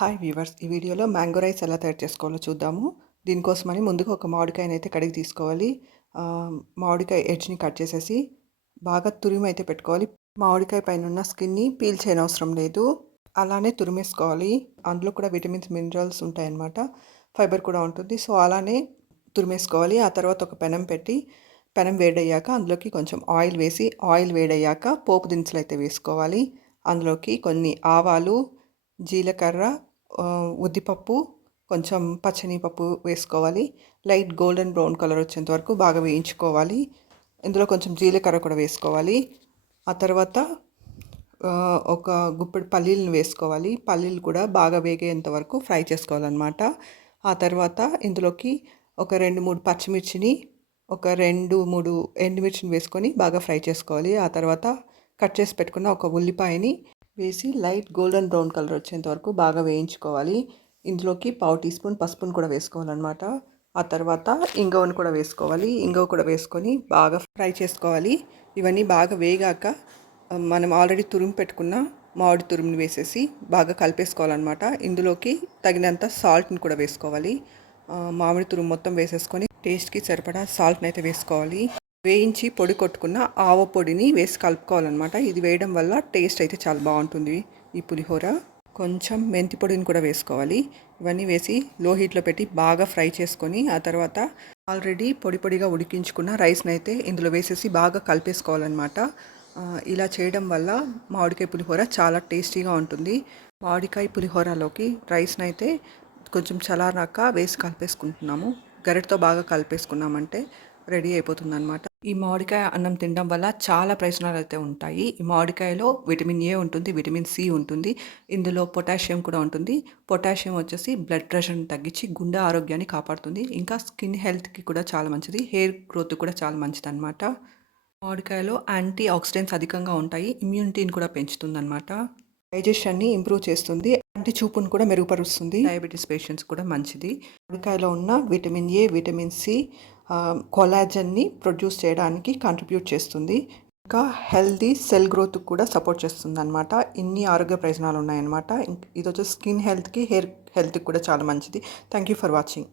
Hi weavers, ఈ వీడియోలో mango rice ఎలా తయారు చేసుకోవాలో చూద్దాము. దీనికోసమని ముందుగా ఒక మామిడికాయని అయితే కడిగి తీసుకోవాలి. మామిడికాయ ఎడ్జ్ని కట్ చేసేసి బాగా తురిమి అయితే పెట్టుకోవాలి. మామిడికాయ పైన ఉన్న స్కిన్ని పీల్ చేయనవసరం లేదు, అలానే తురిమేసుకోవాలి. అందులో కూడా విటమిన్స్ మినరల్స్ ఉంటాయన్నమాట, ఫైబర్ కూడా ఉంటుంది. సో అలానే తురిమేసుకోవాలి. ఆ తర్వాత ఒక పెనం పెట్టి పెనం వేడయ్యాక అందులోకి కొంచెం ఆయిల్ వేసి, ఆయిల్ వేడయ్యాక పోపు దినుసులు అయితే వేసుకోవాలి. అందులోకి కొన్ని ఆవాలు, జీలకర్ర, ఉద్దిపప్పు, కొంచెం పచ్చనిపప్పు వేసుకోవాలి. లైట్ గోల్డెన్ బ్రౌన్ కలర్ వచ్చేంత వరకు బాగా వేయించుకోవాలి. ఇందులో కొంచెం జీలకర్ర కూడా వేసుకోవాలి. ఆ తర్వాత ఒక గుప్పెడు పల్లీలను వేసుకోవాలి. పల్లీలు కూడా బాగా వేగేంత వరకు ఫ్రై చేసుకోవాలన్నమాట. ఆ తర్వాత ఇందులోకి ఒక 2-3 పచ్చిమిర్చిని, ఒక 2-3 ఎండుమిర్చిని వేసుకొని బాగా ఫ్రై చేసుకోవాలి. ఆ తర్వాత కట్ చేసి పెట్టుకున్న ఒక ఉల్లిపాయని వేసి లైట్ గోల్డెన్ బ్రౌన్ కలర్ వచ్చేంత వరకు బాగా వేయించుకోవాలి. ఇందులోకి పావు టీ స్పూన్ పసుపును కూడా వేసుకోవాలన్నమాట. ఆ తర్వాత ఇంగువను కూడా వేసుకోవాలి. ఇంగువ కూడా వేసుకొని బాగా ఫ్రై చేసుకోవాలి. ఇవన్నీ బాగా వేగాక మనం ఆల్రెడీ తురిమి పెట్టుకున్న మామిడి తురుముని వేసేసి బాగా కలిపేసుకోవాలన్నమాట. ఇందులోకి తగినంత సాల్ట్ని కూడా వేసుకోవాలి. మామిడి తురుము మొత్తం వేసేసుకొని టేస్ట్కి సరిపడా సాల్ట్ని అయితే వేసుకోవాలి. వేయించి పొడి కొట్టుకున్న ఆవ పొడిని వేసి కలుపుకోవాలన్నమాట. ఇది వేయడం వల్ల టేస్ట్ అయితే చాలా బాగుంటుంది ఈ పులిహోర. కొంచెం మెంతి పొడిని కూడా వేసుకోవాలి. ఇవన్నీ వేసి లో హీట్లో పెట్టి బాగా ఫ్రై చేసుకొని ఆ తర్వాత ఆల్రెడీ పొడి పొడిగా ఉడికించుకున్న రైస్ని అయితే ఇందులో వేసేసి బాగా కలిపేసుకోవాలన్నమాట. ఇలా చేయడం వల్ల మామిడికాయ పులిహోర చాలా టేస్టీగా ఉంటుంది. మామిడికాయ పులిహోరలోకి రైస్ని అయితే కొంచెం చల్లారాక వేసి కలిపేసుకుంటున్నాము. గరిటతో బాగా కలిపేసుకున్నామంటే రెడీ అయిపోతుంది అనమాట. ఈ మామిడికాయ అన్నం తినడం వల్ల చాలా ప్రయోజనాలు అయితే ఉంటాయి. ఈ మామిడికాయలో విటమిన్ ఏ ఉంటుంది, విటమిన్ సి ఉంటుంది, ఇందులో పొటాషియం కూడా ఉంటుంది. పొటాషియం వచ్చేసి బ్లడ్ ప్రెషర్ని తగ్గించి గుండె ఆరోగ్యాన్ని కాపాడుతుంది. ఇంకా స్కిన్ హెల్త్కి కూడా చాలా మంచిది, హెయిర్ గ్రోత్ కూడా చాలా మంచిది అనమాట. మామిడికాయలో యాంటీ ఆక్సిడెంట్స్ అధికంగా ఉంటాయి, ఇమ్యూనిటీని కూడా పెంచుతుంది అనమాట. డైజెషన్ని ఇంప్రూవ్ చేస్తుంది, కంటి చూపును కూడా మెరుగుపరుస్తుంది. డయాబెటీస్ పేషెంట్స్ కూడా మంచిది. మామిడికాయలో ఉన్న విటమిన్ ఏ, విటమిన్ సి కొలాజన్ని ప్రొడ్యూస్ చేయడానికి కంట్రిబ్యూట్ చేస్తుంది. ఇంకా హెల్దీ సెల్ గ్రోత్ కూడా సపోర్ట్ చేస్తుంది అనమాట. ఇన్ని ఆరోగ్య ప్రయోజనాలు ఉన్నాయన్నమాట. ఇది వచ్చేసి స్కిన్ హెల్త్కి, హెయిర్ హెల్త్కి కూడా చాలా మంచిది. Thank you for watching.